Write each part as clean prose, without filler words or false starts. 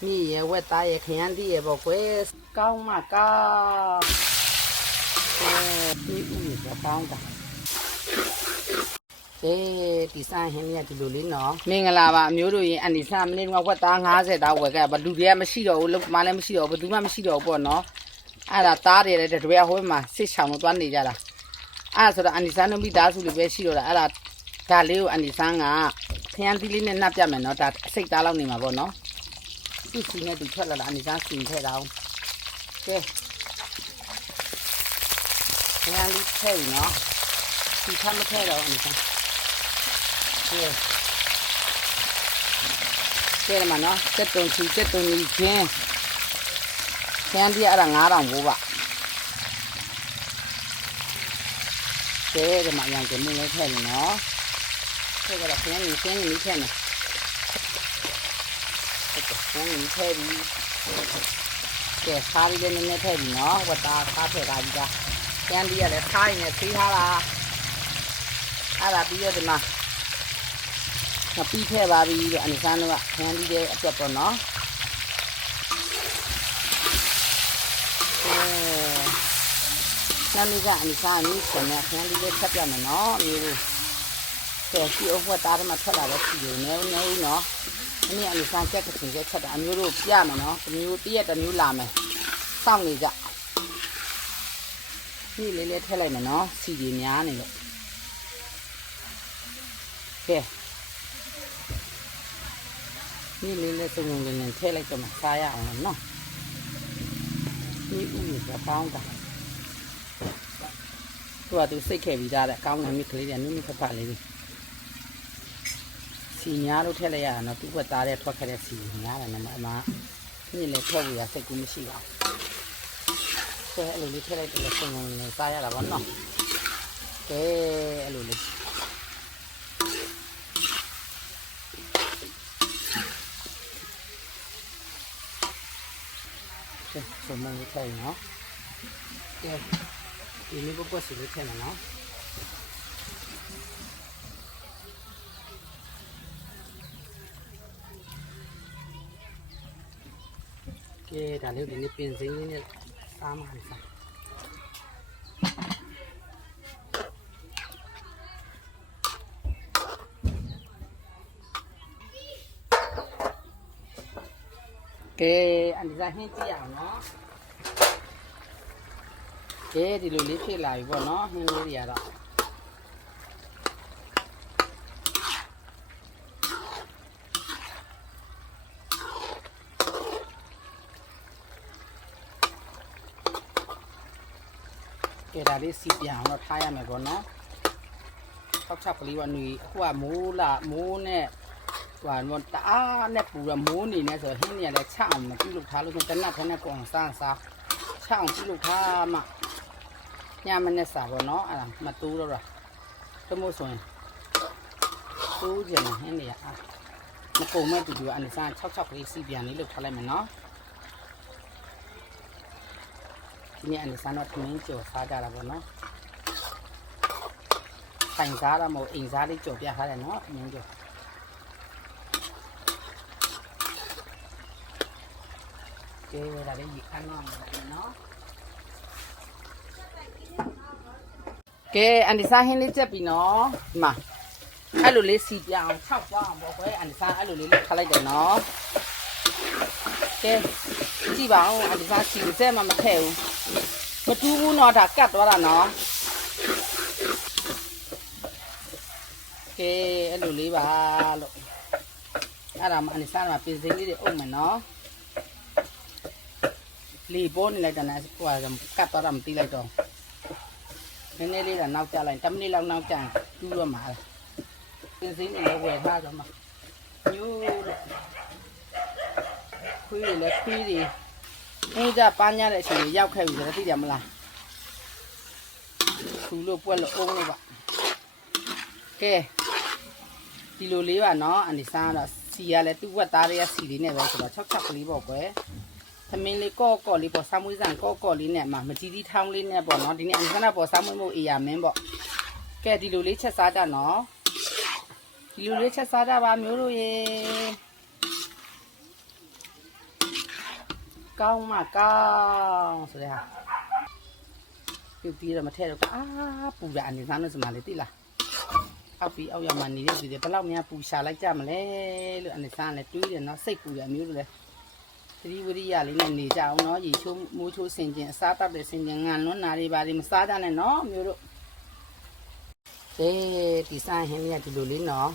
米也我打也看的也不会高嘛高，米五是高的。第三天也就溜了，明个啦吧，苗都人按第三明我打50打我个，不路边没洗到，路马来没洗到，不路马没洗到不喏，啊啦打的嘞，这主要好嘛，谁抢了端的家啦，啊说的按第三都没打出里边洗到了，啊啦打了按第三啊，看地里面那边喏，打谁打了你嘛不喏，就洗那地出来了，按第三洗开了，对，看地开喏，洗他们开了按第三。这了嘛喏，这东西这东西钱，钱的阿拉5,000吧。这个嘛样子没来看的喏，这个了钱你看呢，这个钱你看的，这差的你看的喏，我打太大一个，钱的来差一点随他啦，阿拉比较的嘛。那比开吧比的，你看那个，看你的做不孬。那你看，你看你什么？看你的吃点么孬？你这是我打的嘛，出来了是有那孬。你看这个情节吃的，牛肉片么孬，牛别的牛腩么，上来着。你来太来么孬，是的娘那个。对。你来这种人太来怎么啥样了喏？你五是高的，多都谁开比较的，高的没可以的，你可怕嘞。4年都太来呀，那都我打的脱开了4年了，那么你来脱呀，谁cũng没洗啊？这路里太来这个什么人啥样了吧喏？这路里。什么菜呢？对，你不过洗的菜了呢？给大刘给你变成你3万三。给按你在很这样喏。给ဒီလိုလေးဖြစ်လာပြီပေါ့နော်ဟင်းလေးတွေကတော့ကဲဒါလေးစီပြန်အောင်တော့ထားရမယ်ပေါ့နော်၆ချက်ကလေးကຫນွေအခုကမိုးလာမိုးနဲ့ဟိုတအားနဲ့ပူရမိုးနေနေဆိုဟင်းတွေကလည်းချက်အောင်မပြုလုပ်ထားလို့ဆိုတနတ်ထနဲ့ကိုအောင်စားချက်အောင်ပြုလုပ်ထားမှညမနဲ့စားပေါ့နော်အဲ့ဒါမတိုးတော့တာတမို့ဆိုရင်တိုးကြတယ်ဟင်းတွေကမကုန်မဲ့တူတူအနေစား6ကလေးစီပြန်လေးလုပ်ထားလိုက်မယ်နော်ဒီနေ့အနေစားတော့သမင်းကြော်စားကြတာပေါ့နော်တိုင်စားတော့မဟုတ်အိမ်စားလေးကြော်ပြထားတယ်နော်သမင်းကြော်ကဲဒါလေးရေခမ်းအောင်နော်ကဲအန်ဒီစာဟင်းလေးချက်ပြီနော်ဒီမှာအဲ့လိုလေးစီပြအောင်6ပွားအောင်ပေါ့ကွယ်အန်ဒီစာအဲ့လိုလေးထားလိုက်တယ်နော်ကဲကြည့်ပါဦးအန်ဒီစာစီစက်မှမထည့်ဘူးမတူးဘူးနော်ဒါကတ်သွားတာနော်ကဲအဲ့လိုလေးပါလို့အဲ့ဒါမှအန်ဒီစာမှာပြင်စင်လေးတွေအုပ်မယ်နော်လီပေါ်နေလိုက်တယ်နော်ဟိုကတ်သွားတာမသိလိုက်တော့နည်းနည်းလေးတော့နောက်ကျလိုက်10မိနစ်လောက်နောက်ကျရင်တူးရမှာပင်စင်းတွေလည်းဝယ်ထားကြမှာညိုးတော့ခွေးတွေလည်းခွေးတွေဦးကြပန်းရတဲ့အချိန်ရောက်ခဲ့ပြီဆိုတော့သိတယ်မလားခူလို့ပွက်လို့အုံးလို့ပါကဲဒီလိုလေးပါနော်အန်ဒီစားတော့စီရလဲသူ့ဝက်သားတွေကစီလေးနဲ့ပဲဆိုတော့6ကလေးပေါ့ကွယ်သမင်းလေးကော့လေးပေါ့ဆောင်းမွေးစံကော့လေးနဲ့မှမကြီးကြီးထောင်းလေးနဲ့ပေါ့နော်ဒီနေ့အန်ဆန်တော့ပေါ့ဆောင်းမွေးမို့အေးရမင်းပေါ့ကဲဒီလိုလေးချက်စားကြနော်ဒီလိုလေးချက်စားကြပါမျိုးတို့ရေ ကောင်းမှကောင်းဆိုတဲ့ဟာပြုတ်ပြီးတော့မထည့်တော့ပူတာအနေစားလို့စမှလေသိလားအောက်ပြီးအောက်ရမှနေတဲ့သူတွေဘယ်လောက်များပူရှာလိုက်ကြမလဲလို့အနေစားလည်းတွေးတယ်နော်စိတ်ပူရမျိုးလို့လေသတိဝိရိယလေးနဲ့နေကြအောင်နော်ရေချိုးမိုးချိုးဆင်ကျင်အစားတောက်တဲ့ဆင်ကျင်ငံလွန်းနာတွေပါတွေမစားကြနဲ့နော်မျိုးတို့ဒီဆိုင်ဟင်းရဒီလိုလေးနော်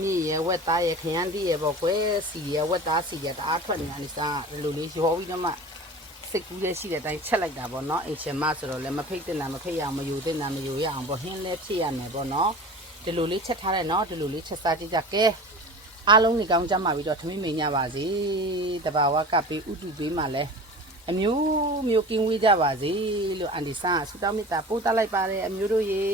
မြေရဲဝက်သားရဲခရမ်းသီးရဲပေါ့ကွယ်စီရဲဝက်သားစီရဲတအားထွက်နေတာနေစားဒီလိုလေးရောပြီးတော့မှစိတ်ကူးလေးရှိတဲ့အတိုင်းချက်လိုက်တာပေါ့နော်အိမ်ရှင်မဆိုတော့လည်းမဖိတ်တင်တာမဖိတ်ရအောင်မယူတင်တာမယူရအောင်ပေါ့ဟင်းလဲဖြစ်ရမယ်ပေါ့နော်ဒီလိုလေးချက်ထားတယ်နော်ဒီလိုလေးချက်စားကြည့်ကြကဲအားလုံးနေကောင်းကြမှာပြီးတော့ထမင်းမိန်ကြပါစေတဘာဝကပေးဥတုပေးမှလဲအမျိုးမျိုးကင်းဝေးကြပါစေလို့အန်ဒီဆန်းဆူတောင်းမေတ္တာပို့တလိုက်ပါတယ်အမျိုးတို့ရေ